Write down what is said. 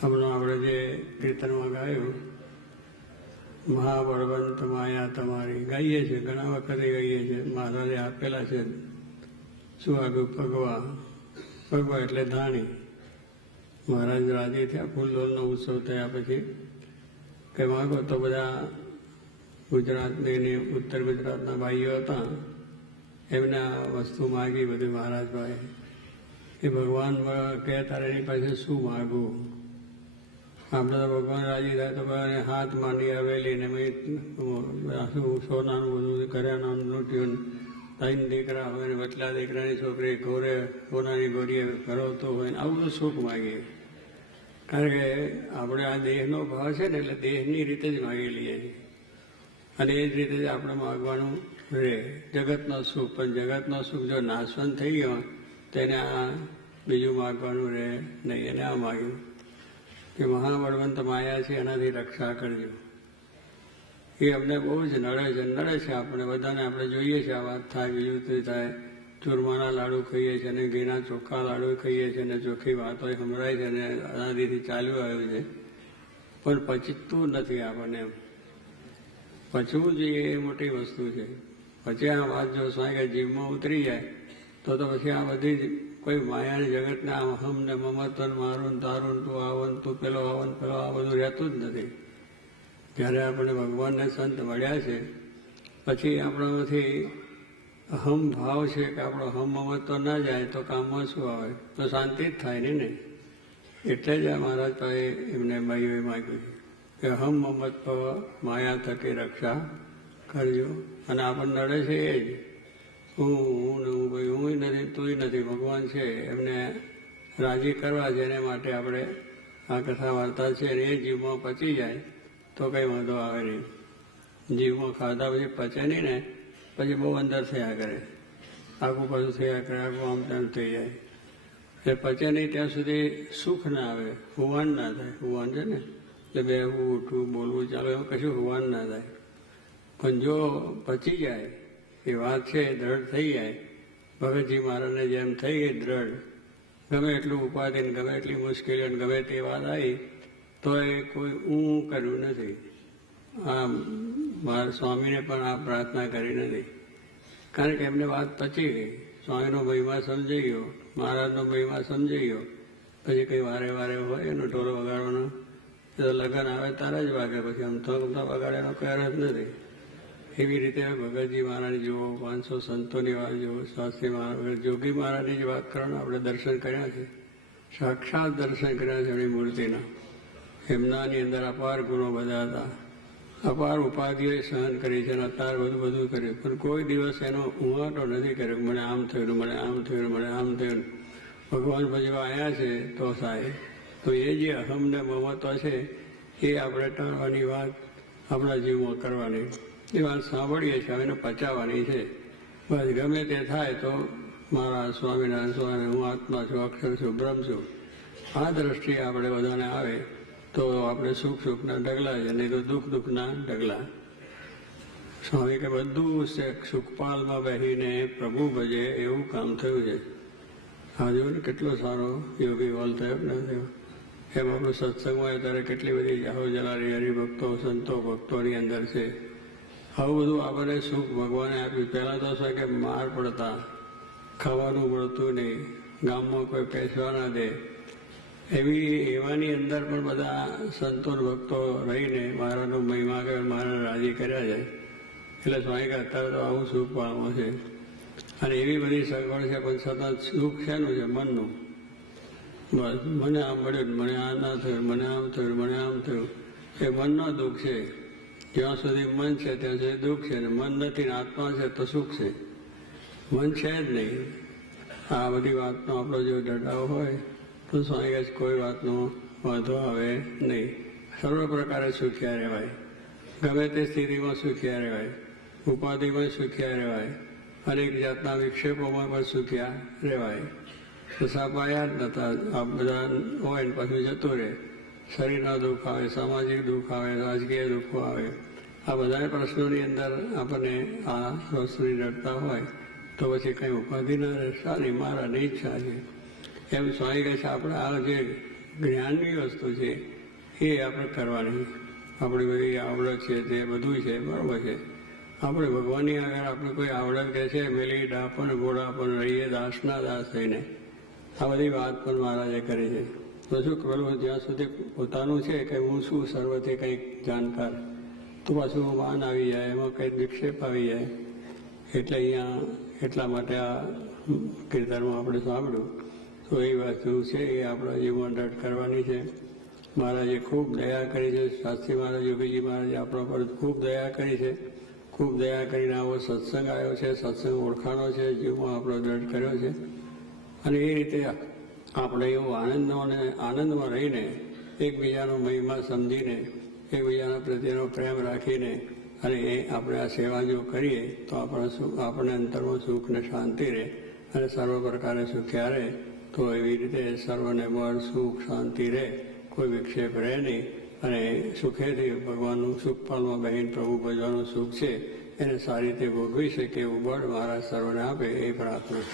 હમણાં આપણે જે કીર્તનમાં ગાયું મહાબળવંત માયા તમારી ગાઈએ છીએ, ઘણા વખતે ગાઈએ છીએ. મહારાજે આપેલા છે શું આગળ ભગવા. ભગવા એટલે ધાણી. મહારાજ રાજી થયા. ફૂલદોલનો ઉત્સવ થયા પછી કે માગો તો બધા ગુજરાતની ઉત્તર ગુજરાતના ભાઈઓ હતા એમને આ વસ્તુ માગી બધી મહારાજ પાસે. એ ભગવાન કહે તારે એની પાસે શું માગવું. આપણે તો ભગવાન રાજી થાય તો હાથ માંડી આવેલી ને શું સોનાનું બધું કરિયાણાનું લૂંટ્યું. ત્રણ દીકરા હોય ને વચલા દીકરાની છોકરી ઘોરે સોનાની ગોરીએ ફરવતો હોય ને આવું બધું સુખ માગીએ. કારણ કે આપણે આ દેહનો ભાવ છે ને એટલે દેહની રીતે જ માગી લઈએ છીએ અને એ જ રીતે જ આપણે માગવાનું રહે. જગતનો સુખ, પણ જગતનો સુખ જો નાશવંત થઈ ગયો તેને આ બીજું માગવાનું રહે નહીં. એને આ માગ્યું કે મહાબળવંત માયા છે એનાથી રક્ષા કરજો. એ અમને બહુ જ નડે છે. આપણે બધાને આપણે જોઈએ છીએ આ વાત થાય, બીજું તે થાય. ચૂરમાના લાડુ ખાઈએ છીએ અને ઘીના ચોખ્ખા લાડુ ખાઈએ છીએ અને ચોખ્ખી વાતો સંભળાય છે અને અનાદિથી ચાલ્યું આવ્યું છે, પણ પચતું નથી આપણને. પચવું જોઈએ એ મોટી વસ્તુ છે. પછી આ વાત જો સ્વાય જીવમાં ઉતરી જાય તો પછી આ બધી કોઈ માયાની જગતને આમ હમ ને મમતન મારું તારું તું આવન તું પેલો આવન પેલો આ બધું રહેતું જ નથી. જ્યારે આપણે ભગવાનને સંત મળ્યા છે પછી આપણામાંથી હમ ભાવ છે કે આપણો હમ મમત તો ના જાય તો કામમાં શું આવે, તો શાંતિ જ થાય ને. એટલે જ આ મહારાજ પાસે એમને ભાઈઓએ માગ્યું કે હમ મમત તો માયા થકી રક્ષા કરજો. અને આપણને નડે છે એ જ હું ભાઈ હું નથી તુંય નથી, ભગવાન છે એમને રાજી કરવા છે. એને માટે આપણે આ કથા વાર્તા છે અને એ જીવમાં પચી જાય તો કંઈ વાંધો આવે નહીં. જીવમાં ખાધા પછી પચે નહીં ને પછી બહુ અંદર થયા કરે, આખું પાછું થયા કરે, આખું આમ તેમ થઈ જાય. એટલે પચે નહીં ત્યાં સુધી સુખ ના આવે, હુવાન ના થાય. હુવાન છે ને એટલે બેહવું ઉઠવું બોલવું ચાલો એવું કશું હુવાન ના થાય. પણ જો પચી જાય એ વાત છે દ્રઢ થઈ જાય, ભગતજી મહારાજને જેમ થઈ ગઈ દ્રઢ, ગમે એટલું ઉપાધિ ને ગમે એટલી મુશ્કેલીઓ ગમે તે વાત આવી તો એ કોઈ હું કર્યું નથી. આ મારા સ્વામીને પણ આ પ્રાર્થના કરી નથી, કારણ કે એમને વાત પચી ગઈ. સ્વામીનો મહિમા સમજાઈ ગયો, મહારાજનો મહિમા સમજાઈ ગયો. પછી કંઈ વારે વારે હોય એનો ઢોલો વગાડવાનો, તો લગ્ન આવે તારા જ વાગે, પછી આમ તો વગાડવાનો કોઈ અર્થ નથી. એવી રીતે ભગતજી મહારાજ જુઓ, 500 સંતોની વાત જુઓ, શાસ્ત્રી મહારાજ, જોગી મહારાજની જ વાત કરવાનો. આપણે દર્શન કર્યા છે, સાક્ષાત દર્શન કર્યા છે એમની મૂર્તિના. એમનાની અંદર અપાર ગુણો બધા હતા, અપાર ઉપાધિઓ સહન કરી છે અને અત્યારે બધું કર્યું, પણ કોઈ દિવસ એનો ઉહાટો નથી કર્યો મને આમ થયું, મને આમ થયું, મને આમ થયું. ભગવાન પછી આવ્યા છે તો થાય. તો એ જે અહમ ને મમત્વ છે એ આપણે ટાળવાની વાત આપણા જીવમાં કરવાની. એ વાત સાંભળીએ છીએ, હવે એને પચાવવાની છે. બસ ગમે તે થાય તો મારા સ્વામિનારાયણ સ્વામી, હું આત્મા છું, અક્ષર છું, બ્રહ્મ છું, આ દ્રષ્ટિએ આપણે બધાને આવે તો આપણે સુખના ડગલા છે, નહીં તો દુઃખના ડગલા. સ્વામી કે બધું સુખપાલમાં બેસીને પ્રભુ ભજે એવું કામ થયું છે. આ જો ને કેટલો સારો યોગી હોલ થયો ને થયો. એમ આપણું સત્સંગમાં અત્યારે કેટલી બધી જાહો જલારી હરિભક્તો સંતો ભક્તોની અંદર છે. આવું બધું આપણને સુખ ભગવાને આપ્યું. પહેલાં તો શું કે માર પડતા, ખાવાનું મળતું નહીં, ગામમાં કોઈ પેસવા ના દે, એવાની અંદર પણ બધા સંતો ભક્તો રહીને મારાનો મહિમા કે મારા રાજી કર્યા જાય. એટલે સ્વામી કે અત્યારે તો આવું સુખ પામવું છે અને એવી બધી સગવડ છે, પણ સતત સુખ શેનું છે? મનનું. બસ મને આમ મળ્યું, મને આ ના થયું, મને આમ થયું, મને આમ થયું, એ મનનો દુઃખ છે. જ્યાં સુધી મન છે ત્યાં સુધી દુઃખ છે, ને મન નથી ને આત્મા છે તો સુખ છે. મન છે જ નહીં. આ બધી વાતનો આપણો જો ડડાવ હોય તો સ્વામી કોઈ વાતનો વાંધો આવે નહીં. સર્વ પ્રકારે સુખ્યા રહેવાય, ગમે તે સ્થિતિમાં સુખ્યા રહેવાય, ઉપાધિમાં સુખ્યા રહેવાય, અનેક જાતના વિક્ષેપોમાં પણ સુખ્યા રહેવાય. તો સાપાયા જ નતા. આ બધા હોય ને પાછું જતું રહે. શરીરના દુઃખ આવે, સામાજિક દુઃખ આવે, રાજકીય દુઃખો આવે, આ બધા પ્રશ્નોની અંદર આપણને આ વસ્તુની ડરતા હોય તો પછી કંઈ ઉપાધિ ના રહે. સારી મારાની ઈચ્છા છે એમ સ્વામી કહે છે. આપણે આ જે જ્ઞાનની વસ્તુ છે એ આપણે કરવાની. આપણી બધી આવડત છે તે બધું છે બરાબર છે. આપણે ભગવાનની આગળ આપણે કોઈ આવડત કહે છે મેલી ડાપણ ઘોડા પણ રહીએ દાસના દાસ થઈને, આ બધી વાત પણ મહારાજે કરી છે. તો શું કરવું? જ્યાં સુધી પોતાનું છે કે હું શું સર્વથી કંઈક જાણકાર, તો પાછું માન આવી જાય, એમાં કંઈક વિક્ષેપ આવી જાય. એટલે અહીંયા એટલા માટે આ કીર્તનમાં આપણે સાંભળ્યું. તો એ વસ્તુ છે એ આપણે જીવન રટ કરવાની છે. મહારાજે ખૂબ દયા કરી છે. શાસ્ત્રી મહારાજ, યોગીજી મહારાજે આપણા પર ખૂબ દયા કરી છે. ખૂબ દયા કરીને આવો સત્સંગ આવ્યો છે, સત્સંગ ઓળખાણો છે, જીવમાં આપણો દ્રઢ કર્યો છે. અને એ રીતે આપણે એવું આનંદમાં રહીને, એકબીજાનો મહિમા સમજીને, એકબીજાના પ્રત્યેનો પ્રેમ રાખીને અને એ આપણે આ સેવા જો કરીએ તો આપણે અંતરમાં સુખ ને શાંતિ રહે અને સર્વ પ્રકારે સુખ્યા રહે. તો એવી રીતે સર્વને બળ સુખ શાંતિ રહે, કોઈ વિક્ષેપ રહે નહીં અને સુખેથી ભગવાનનું સુખપાલમાં બહેન પ્રભુ ભજવાનું સુખ છે એને સારી રીતે ભોગવી શકે એવું બળ મહારાજ સર્વને આપે એ પ્રાર્થના.